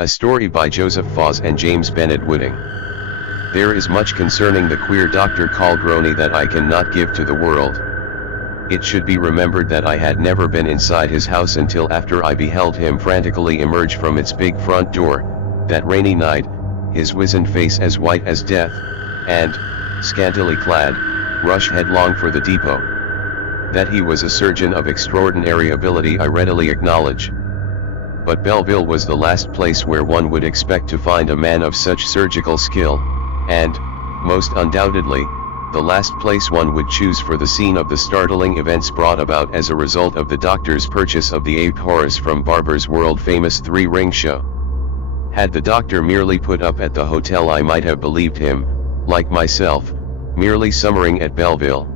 A story by Joseph Faus and James Bennett Wooding. There is much concerning the queer Dr. Colgrony that I cannot give to the world. It should be remembered that I had never been inside his house until after I beheld him frantically emerge from its big front door, that rainy night, his wizened face as white as death, and, scantily clad, rush headlong for the depot. That he was a surgeon of extraordinary ability I readily acknowledge. But Belleville was the last place where one would expect to find a man of such surgical skill, and, most undoubtedly, the last place one would choose for the scene of the startling events brought about as a result of the doctor's purchase of the aped Horace from Barber's world-famous three-ring show. Had the doctor merely put up at the hotel, I might have believed him, like myself, merely summering at Belleville.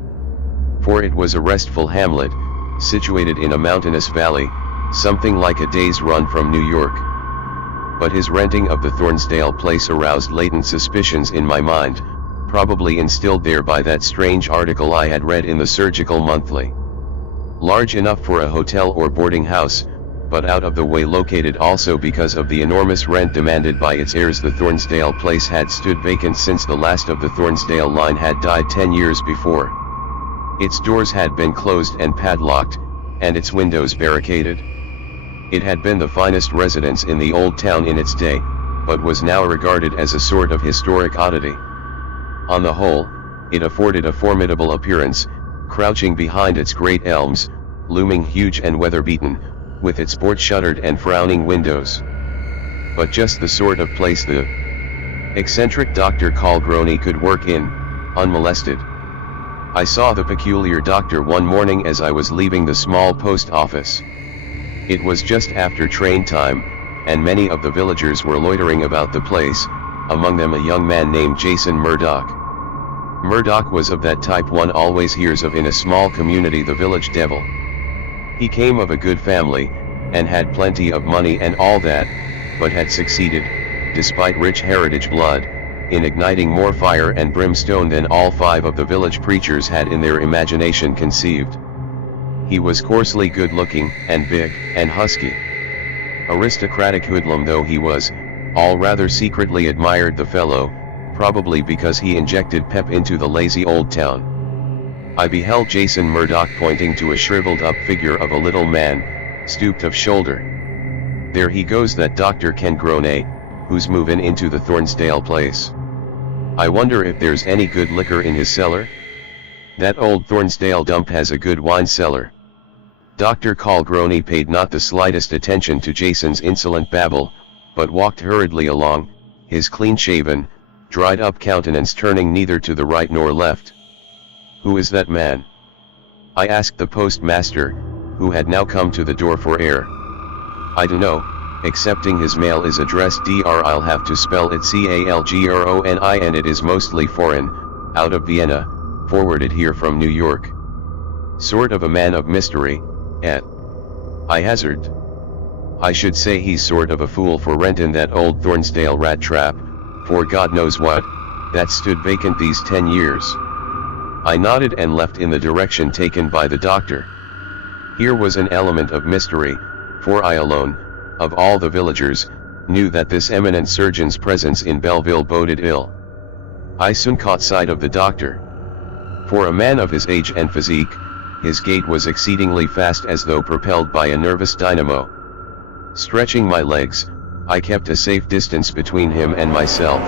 For it was a restful hamlet, situated in a mountainous valley, something like a day's run from New York. But his renting of the Thornsdale place aroused latent suspicions in my mind, probably instilled there by that strange article I had read in the Surgical Monthly. Large enough for a hotel or boarding house, but out of the way located also because of the enormous rent demanded by its heirs. The Thornsdale place had stood vacant since the last of the Thornsdale line had died 10 years before. Its doors had been closed and padlocked, and its windows barricaded. It had been the finest residence in the old town in its day, but was now regarded as a sort of historic oddity. On the whole, it afforded a formidable appearance, crouching behind its great elms, looming huge and weather-beaten, with its port-shuttered and frowning windows. But just the sort of place the eccentric Dr. Colgrony could work in, unmolested. I saw the peculiar doctor one morning as I was leaving the small post office. It was just after train time, and many of the villagers were loitering about the place, among them a young man named Jason Murdoch. Murdoch was of that type one always hears of in a small community, the village devil. He came of a good family, and had plenty of money and all that, but had succeeded, despite rich heritage blood, in igniting more fire and brimstone than all 5 of the village preachers had in their imagination conceived. He was coarsely good-looking, and big, and husky. Aristocratic hoodlum though he was, all rather secretly admired the fellow, probably because he injected pep into the lazy old town. I beheld Jason Murdoch pointing to a shriveled-up figure of a little man, stooped of shoulder. There he goes, that Dr. Colgrony, who's movin' into the Thornsdale place. I wonder if there's any good liquor in his cellar? That old Thornsdale dump has a good wine cellar. Dr. Colgrony paid not the slightest attention to Jason's insolent babble, but walked hurriedly along, his clean-shaven, dried-up countenance turning neither to the right nor left. "Who is that man?" I asked the postmaster, who had now come to the door for air. "I dunno, excepting his mail is addressed Dr. I'll have to spell it Calgroni, and it is mostly foreign, out of Vienna, forwarded here from New York. Sort of a man of mystery, I hazarded. I should say he's sort of a fool for rentin' that old Thornsdale rat trap, for God knows what, that stood vacant these 10 years. I nodded and left in the direction taken by the doctor. Here was an element of mystery, for I alone, of all the villagers, knew that this eminent surgeon's presence in Belleville boded ill. I soon caught sight of the doctor. For a man of his age and physique, his gait was exceedingly fast, as though propelled by a nervous dynamo. Stretching my legs, I kept a safe distance between him and myself,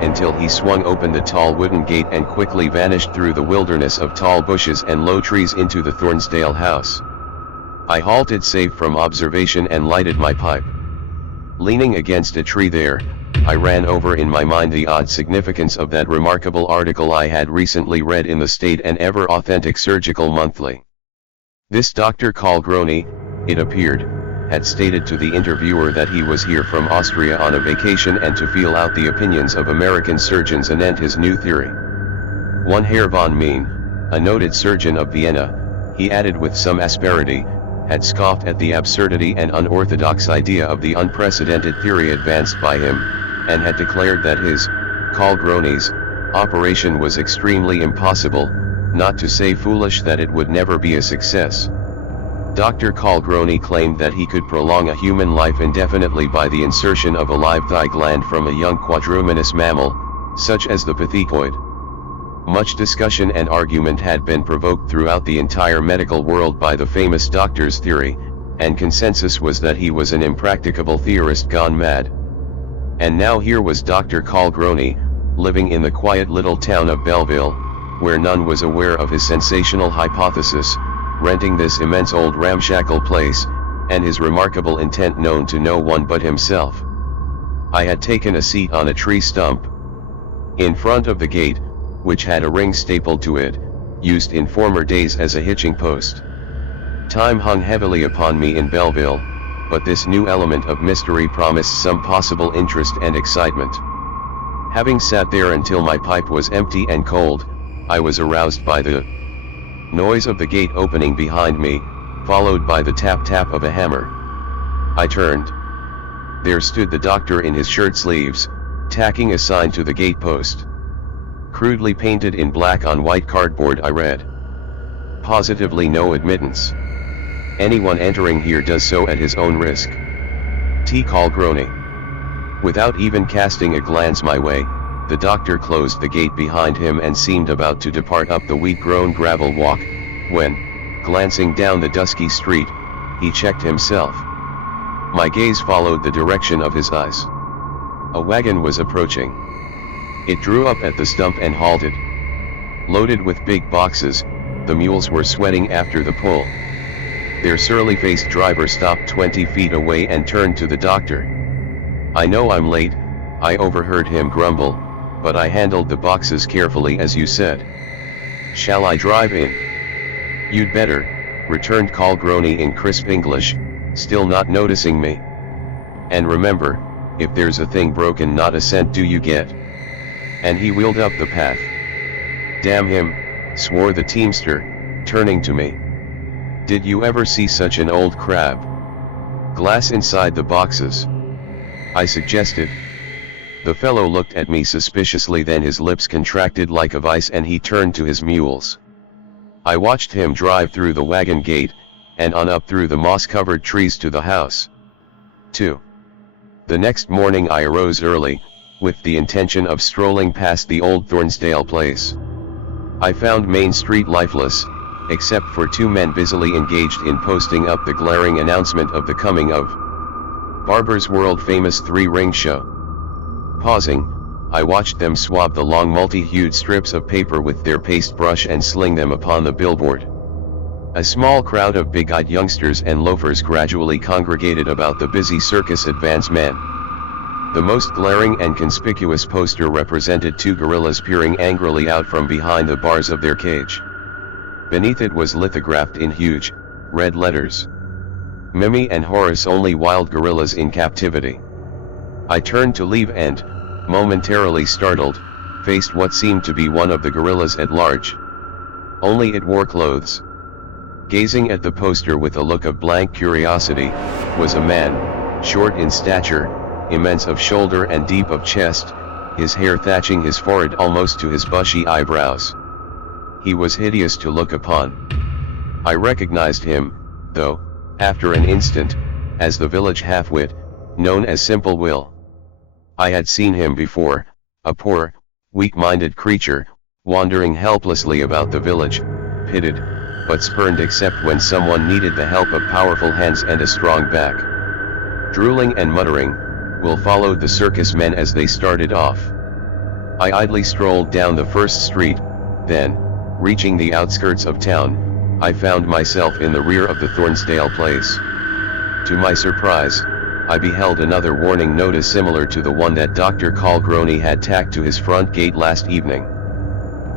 until he swung open the tall wooden gate and quickly vanished through the wilderness of tall bushes and low trees into the Thornsdale house. I halted safe from observation and lighted my pipe. Leaning against a tree there, I ran over in my mind the odd significance of that remarkable article I had recently read in the State and ever authentic Surgical Monthly. This Dr. Colgrony, it appeared, had stated to the interviewer that he was here from Austria on a vacation and to feel out the opinions of American surgeons anent his new theory. One Herr von Mean, a noted surgeon of Vienna, he added with some asperity, had scoffed at the absurdity and unorthodox idea of the unprecedented theory advanced by him, and had declared that his, Colgrony's, operation was extremely impossible, not to say foolish, that it would never be a success. Dr. Colgrony claimed that he could prolong a human life indefinitely by the insertion of a live thigh gland from a young quadruminous mammal, such as the pithecoid. Much discussion and argument had been provoked throughout the entire medical world by the famous doctor's theory, and consensus was that he was an impracticable theorist gone mad. And now here was Dr. Colgrony, living in the quiet little town of Belleville, where none was aware of his sensational hypothesis, renting this immense old ramshackle place, and his remarkable intent known to no one but himself. I had taken a seat on a tree stump in front of the gate, which had a ring stapled to it, used in former days as a hitching post. Time hung heavily upon me in Belleville, but this new element of mystery promised some possible interest and excitement. Having sat there until my pipe was empty and cold, I was aroused by the noise of the gate opening behind me, followed by the tap-tap of a hammer. I turned. There stood the doctor in his shirt sleeves, tacking a sign to the gate post. Crudely painted in black on white cardboard I read, "Positively no admittance. Anyone entering here does so at his own risk. T. Colgrony." Without even casting a glance my way, the doctor closed the gate behind him and seemed about to depart up the weed-grown gravel walk, when, glancing down the dusky street, he checked himself. My gaze followed the direction of his eyes. A wagon was approaching. It drew up at the stump and halted. Loaded with big boxes, the mules were sweating after the pull. Their surly-faced driver stopped 20 feet away and turned to the doctor. "I know I'm late," I overheard him grumble, "but I handled the boxes carefully as you said. Shall I drive in?" "You'd better," returned Colgrony in crisp English, still not noticing me. "And remember, if there's a thing broken not a cent do you get." And he wheeled up the path. "Damn him," swore the teamster, turning to me. "Did you ever see such an old crab? Glass inside the boxes," I suggested. The fellow looked at me suspiciously, then his lips contracted like a vice and he turned to his mules. I watched him drive through the wagon gate, and on up through the moss-covered trees to the house. 2. The next morning I arose early, with the intention of strolling past the old Thornsdale place. I found Main Street lifeless, except for two men busily engaged in posting up the glaring announcement of the coming of Barber's world-famous three-ring show. Pausing, I watched them swab the long multi-hued strips of paper with their paste brush and sling them upon the billboard. A small crowd of big-eyed youngsters and loafers gradually congregated about the busy circus advance men. The most glaring and conspicuous poster represented two gorillas peering angrily out from behind the bars of their cage. Beneath it was lithographed in huge, red letters, "Mimi and Horace, only wild gorillas in captivity." I turned to leave and, momentarily startled, faced what seemed to be one of the gorillas at large. Only it wore clothes. Gazing at the poster with a look of blank curiosity, was a man, short in stature, immense of shoulder and deep of chest, his hair thatching his forehead almost to his bushy eyebrows. He was hideous to look upon. I recognized him, though, after an instant, as the village half-wit, known as Simple Will. I had seen him before, a poor, weak-minded creature, wandering helplessly about the village, pitted, but spurned except when someone needed the help of powerful hands and a strong back. Drooling and muttering, Will followed the circus men as they started off. I idly strolled down the first street, then, reaching the outskirts of town, I found myself in the rear of the Thornsdale place. To my surprise, I beheld another warning notice similar to the one that Dr. Colgrony had tacked to his front gate last evening.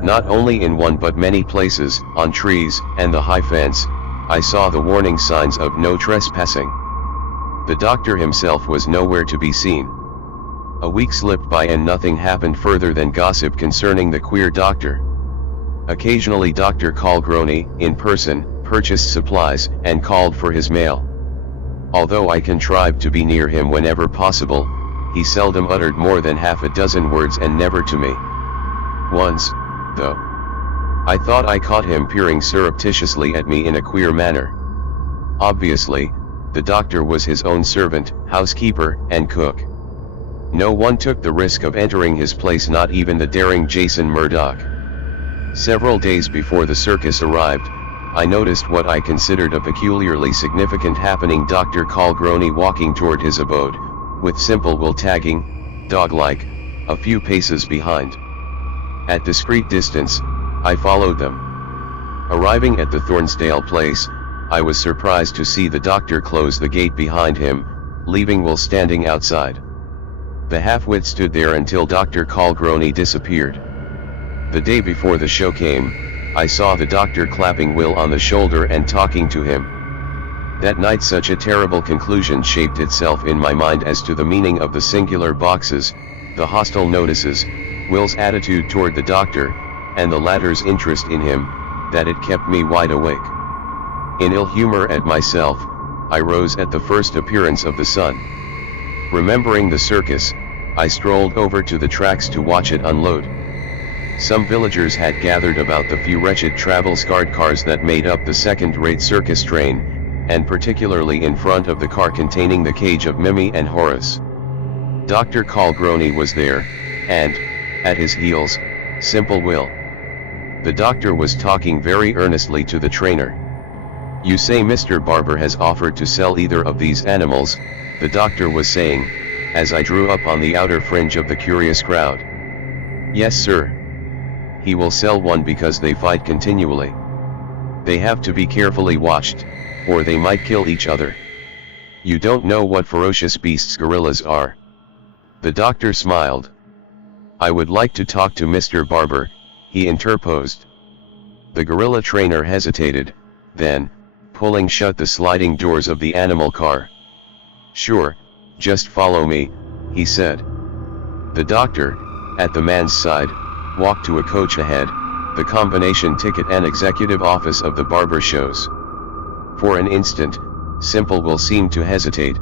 Not only in one but many places, on trees and the high fence, I saw the warning signs of no trespassing. The doctor himself was nowhere to be seen. A week slipped by and nothing happened further than gossip concerning the queer doctor. Occasionally Dr. Colgrony, in person, purchased supplies and called for his mail. Although I contrived to be near him whenever possible, he seldom uttered more than half a dozen words and never to me. Once, though, I thought I caught him peering surreptitiously at me in a queer manner. Obviously, the doctor was his own servant, housekeeper, and cook. No one took the risk of entering his place, not even the daring Jason Murdoch. Several days before the circus arrived, I noticed what I considered a peculiarly significant happening: Dr. Colgrony walking toward his abode, with Simple Will tagging, dog-like, a few paces behind. At discreet distance, I followed them. Arriving at the Thornsdale place, I was surprised to see the doctor close the gate behind him, leaving Will standing outside. The half-wit stood there until Dr. Colgrony disappeared. The day before the show came, I saw the doctor clapping Will on the shoulder and talking to him. That night such a terrible conclusion shaped itself in my mind as to the meaning of the singular boxes, the hostile notices, Will's attitude toward the doctor, and the latter's interest in him, that it kept me wide awake. In ill humor at myself, I rose at the first appearance of the sun. Remembering the circus, I strolled over to the tracks to watch it unload. Some villagers had gathered about the few wretched travel-scarred cars that made up the second-rate circus train, and particularly in front of the car containing the cage of Mimi and Horace. Dr. Colgrony was there, and, at his heels, Simple Will. The doctor was talking very earnestly to the trainer. "You say Mr. Barber has offered to sell either of these animals," the doctor was saying, as I drew up on the outer fringe of the curious crowd. "Yes, sir. He will sell one because they fight continually. They have to be carefully watched, or they might kill each other. You don't know what ferocious beasts gorillas are." The doctor smiled. "I would like to talk to Mr. Barber," he interposed. The gorilla trainer hesitated, then, pulling shut the sliding doors of the animal car. "Sure, just follow me," he said. The doctor, at the man's side, walked to a coach ahead, the combination ticket and executive office of the barber shows. For an instant, Simple Will seemed to hesitate,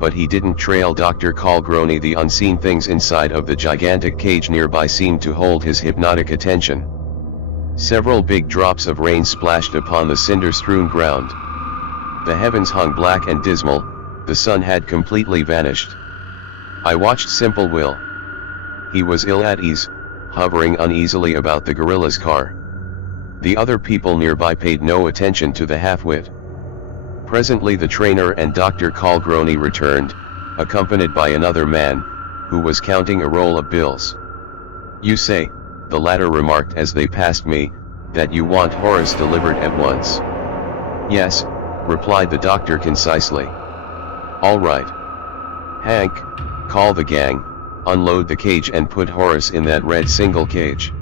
but he didn't trail Dr. Colgrony. The unseen things inside of the gigantic cage nearby seemed to hold his hypnotic attention. Several big drops of rain splashed upon the cinder-strewn ground. The heavens hung black and dismal, the sun had completely vanished. I watched Simple Will. He was ill at ease, hovering uneasily about the gorilla's car. The other people nearby paid no attention to the half-wit. Presently the trainer and Dr. Colgrony returned, accompanied by another man, who was counting a roll of bills. "You say," the latter remarked as they passed me, "that you want Horace delivered at once?" "Yes," replied the doctor concisely. "All right. Hank, call the gang, unload the cage and put Horace in that red single cage.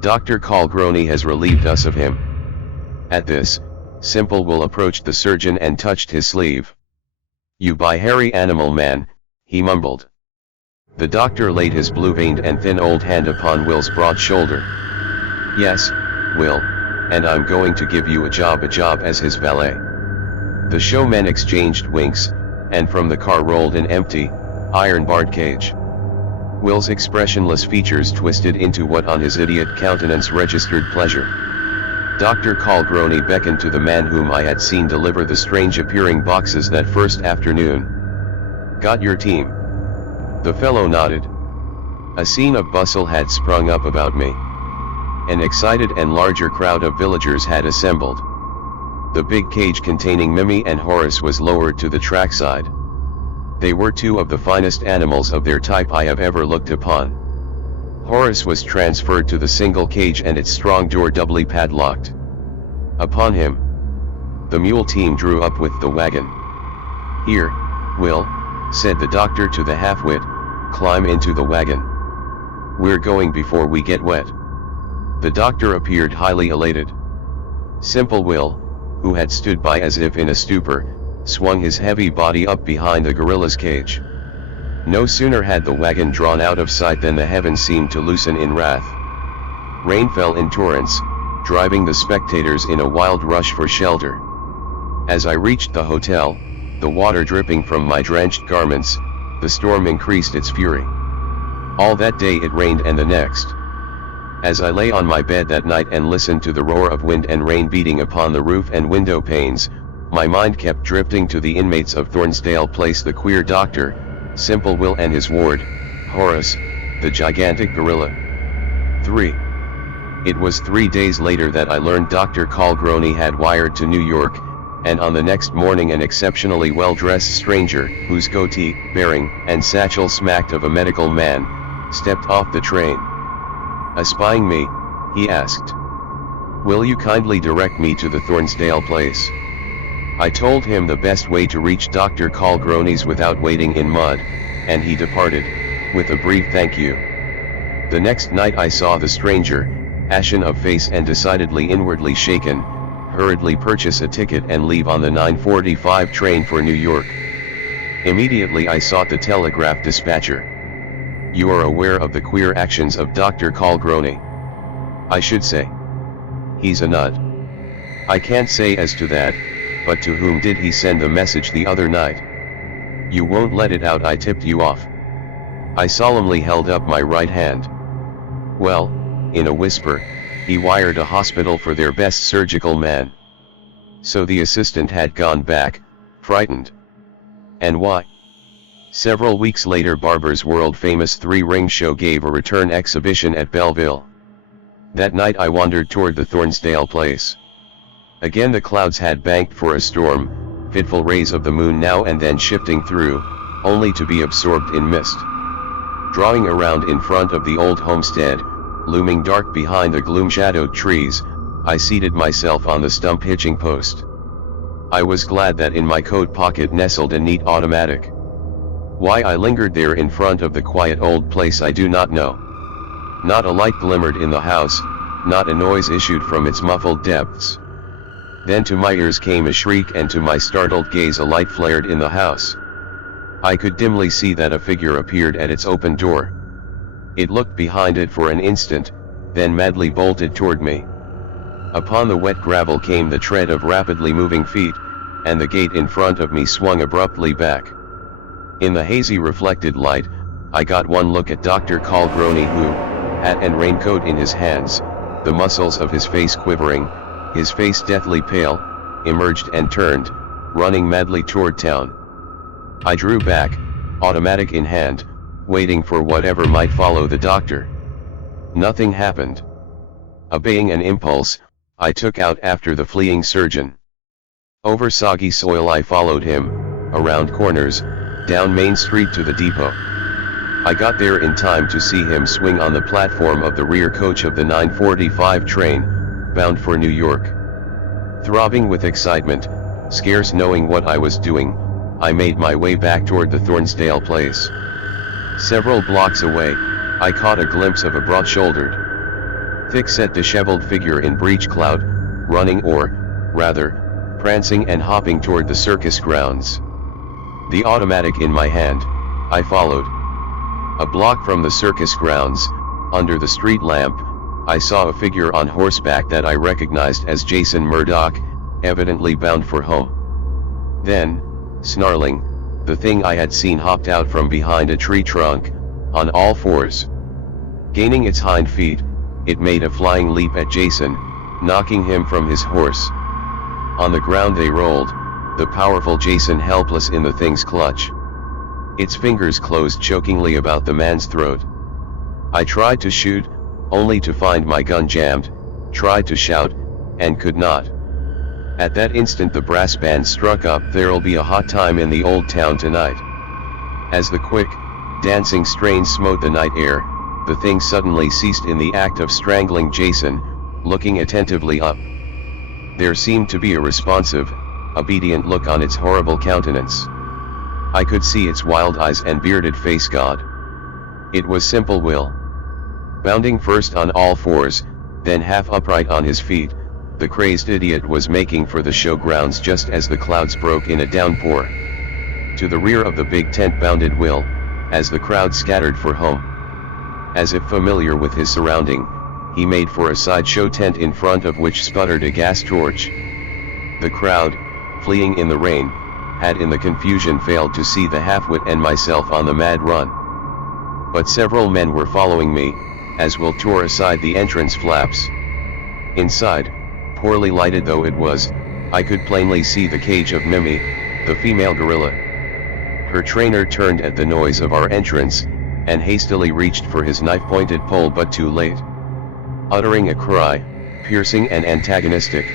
Dr. Colgrony has relieved us of him." At this, Simple Will approached the surgeon and touched his sleeve. "You buy hairy animal, man," he mumbled. The doctor laid his blue-veined and thin old hand upon Will's broad shoulder. "Yes, Will, and I'm going to give you a job as his valet." The showmen exchanged winks, and from the car rolled an empty, iron-barred cage. Will's expressionless features twisted into what on his idiot countenance registered pleasure. Dr. Colgrony beckoned to the man whom I had seen deliver the strange-appearing boxes that first afternoon. "Got your team?" The fellow nodded. A scene of bustle had sprung up about me. An excited and larger crowd of villagers had assembled. The big cage containing Mimi and Horace was lowered to the trackside. They were two of the finest animals of their type I have ever looked upon. Horace was transferred to the single cage and its strong door doubly padlocked. Upon him, the mule team drew up with the wagon. "Here, Will," said the doctor to the half-wit, "climb into the wagon. We're going before we get wet." The doctor appeared highly elated. Simple Will, who had stood by as if in a stupor, swung his heavy body up behind the gorilla's cage. No sooner had the wagon drawn out of sight than the heavens seemed to loosen in wrath. Rain fell in torrents, driving the spectators in a wild rush for shelter. As I reached the hotel, the water dripping from my drenched garments, the storm increased its fury. All that day it rained and the next. As I lay on my bed that night and listened to the roar of wind and rain beating upon the roof and window panes, My mind kept drifting to the inmates of Thornsdale Place, the queer doctor, Simple Will and his ward, Horace, the gigantic gorilla. 3. It was 3 days later that I learned Dr. Colgrony had wired to New York, and on the next morning an exceptionally well-dressed stranger, whose goatee, bearing, and satchel smacked of a medical man, stepped off the train. Espying me, he asked, "Will you kindly direct me to the Thornsdale Place?" I told him the best way to reach Dr. Colgrony's without wading in mud, and he departed, with a brief thank you. The next night I saw the stranger, ashen of face and decidedly inwardly shaken, hurriedly purchase a ticket and leave on the 9:45 train for New York. Immediately I sought the telegraph dispatcher. "You are aware of the queer actions of Dr. Colgrony?" "I should say. He's a nut." "I can't say as to that, but to whom did he send the message the other night?" "You won't let it out I tipped you off." I solemnly held up my right hand. "Well," in a whisper, "he wired a hospital for their best surgical man." So the assistant had gone back, frightened. And why? Several weeks later Barber's world-famous three-ring show gave a return exhibition at Belleville. That night I wandered toward the Thornsdale Place. Again the clouds had banked for a storm, fitful rays of the moon now and then shifting through, only to be absorbed in mist. Drawing around in front of the old homestead, looming dark behind the gloom-shadowed trees, I seated myself on the stump hitching post. I was glad that in my coat pocket nestled a neat automatic. Why I lingered there in front of the quiet old place I do not know. Not a light glimmered in the house, not a noise issued from its muffled depths. Then to my ears came a shriek, and to my startled gaze a light flared in the house. I could dimly see that a figure appeared at its open door. It looked behind it for an instant, then madly bolted toward me. Upon the wet gravel came the tread of rapidly moving feet, and the gate in front of me swung abruptly back. In the hazy reflected light, I got one look at Dr. Colgrony who, hat and raincoat in his hands, the muscles of his face quivering, his face deathly pale, emerged and turned, running madly toward town. I drew back, automatic in hand, waiting for whatever might follow the doctor. Nothing happened. Obeying an impulse, I took out after the fleeing surgeon. Over soggy soil I followed him, around corners, down Main Street to the depot. I got there in time to see him swing on the platform of the rear coach of the 9:45 train, bound for New York. Throbbing with excitement, scarce knowing what I was doing, I made my way back toward the Thornsdale Place. Several blocks away, I caught a glimpse of a broad-shouldered, thick-set disheveled figure in breech clout, running or, rather, prancing and hopping toward the circus grounds. The automatic in my hand, I followed. A block from the circus grounds, under the street lamp, I saw a figure on horseback that I recognized as Jason Murdoch, evidently bound for home. Then, snarling, the thing I had seen hopped out from behind a tree trunk, on all fours. Gaining its hind feet, it made a flying leap at Jason, knocking him from his horse. On the ground they rolled, the powerful Jason helpless in the thing's clutch. Its fingers closed chokingly about the man's throat. I tried to shoot, only to find my gun jammed, tried to shout, and could not. At that instant the brass band struck up "There'll Be a Hot Time in the Old Town Tonight." As the quick, dancing strains smote the night air, the thing suddenly ceased in the act of strangling Jason, looking attentively up. There seemed to be a responsive, obedient look on its horrible countenance. I could see its wild eyes and bearded face. God! It was Simple Will. Bounding first on all fours, then half upright on his feet, the crazed idiot was making for the showgrounds just as the clouds broke in a downpour. To the rear of the big tent bounded Will, as the crowd scattered for home. As if familiar with his surrounding, he made for a sideshow tent in front of which sputtered a gas torch. The crowd, fleeing in the rain, had in the confusion failed to see the half-wit and myself on the mad run. But several men were following me, as Will tore aside the entrance flaps. Inside, poorly lighted though it was, I could plainly see the cage of Mimi, the female gorilla. Her trainer turned at the noise of our entrance, and hastily reached for his knife-pointed pole, but too late. Uttering a cry, piercing and antagonistic,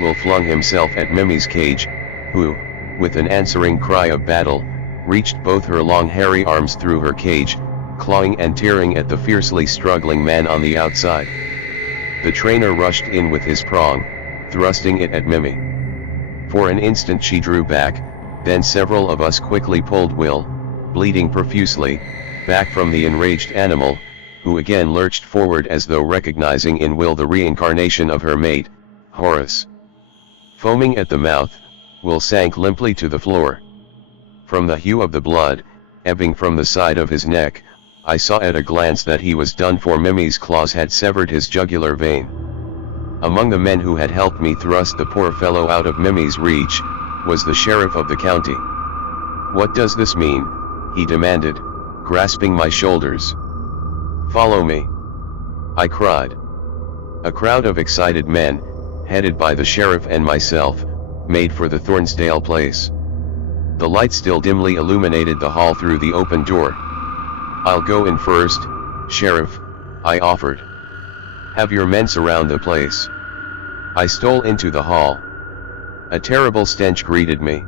Will flung himself at Mimi's cage, who, with an answering cry of battle, reached both her long hairy arms through her cage, clawing and tearing at the fiercely struggling man on the outside. The trainer rushed in with his prong, thrusting it at Mimi. For an instant she drew back, then several of us quickly pulled Will, bleeding profusely, back from the enraged animal, who again lurched forward as though recognizing in Will the reincarnation of her mate, Horus. Foaming at the mouth, Will sank limply to the floor. From the hue of the blood, ebbing from the side of his neck, I saw at a glance that he was done for. Mimi's claws had severed his jugular vein. Among the men who had helped me thrust the poor fellow out of Mimi's reach, was the sheriff of the county. "What does this mean?" he demanded, grasping my shoulders. "Follow me," I cried. A crowd of excited men, headed by the sheriff and myself, made for the Thornsdale place. The light still dimly illuminated the hall through the open door. "I'll go in first, Sheriff," I offered. "Have your men surround the place." I stole into the hall. A terrible stench greeted me.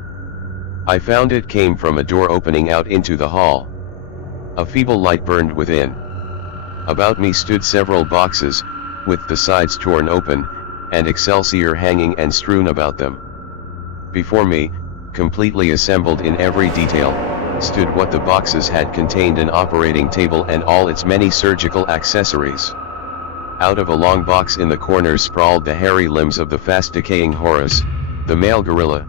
I found it came from a door opening out into the hall. A feeble light burned within. About me stood several boxes, with the sides torn open, and excelsior hanging and strewn about them. Before me, completely assembled in every detail, stood what the boxes had contained: an operating table and all its many surgical accessories. Out of a long box in the corner sprawled the hairy limbs of the fast-decaying Horus, the male gorilla.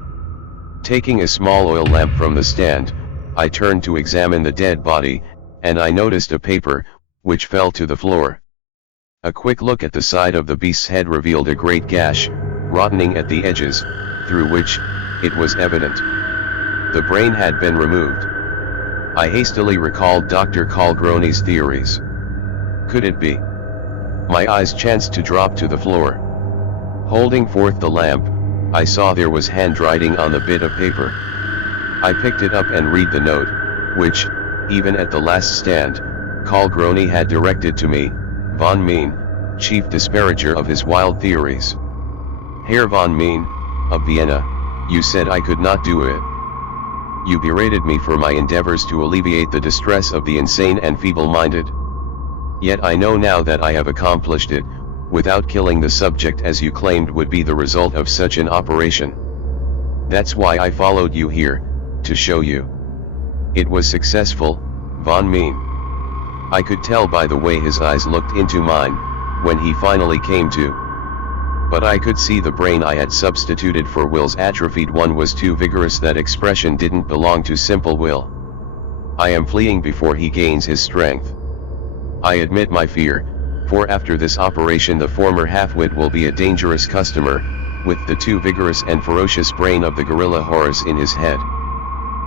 Taking a small oil lamp from the stand, I turned to examine the dead body, and I noticed a paper, which fell to the floor. A quick look at the side of the beast's head revealed a great gash, rottening at the edges, through which, it was evident, the brain had been removed. I hastily recalled Dr. Colgrony's theories. Could it be? My eyes chanced to drop to the floor. Holding forth the lamp, I saw there was handwriting on the bit of paper. I picked it up and read the note, which, even at the last stand, Colgrony had directed to me: Von Meen, chief disparager of his wild theories. Herr Von Meen, of Vienna, you said I could not do it. You berated me for my endeavors to alleviate the distress of the insane and feeble-minded. Yet I know now that I have accomplished it, without killing the subject as you claimed would be the result of such an operation. That's why I followed you here, to show you. It was successful, Von Meen. I could tell by the way his eyes looked into mine, when he finally came to. But I could see the brain I had substituted for Will's atrophied one was too vigorous. That expression didn't belong to simple Will. I am fleeing before he gains his strength. I admit my fear, for after this operation the former half-wit will be a dangerous customer, with the too vigorous and ferocious brain of the gorilla Horus in his head.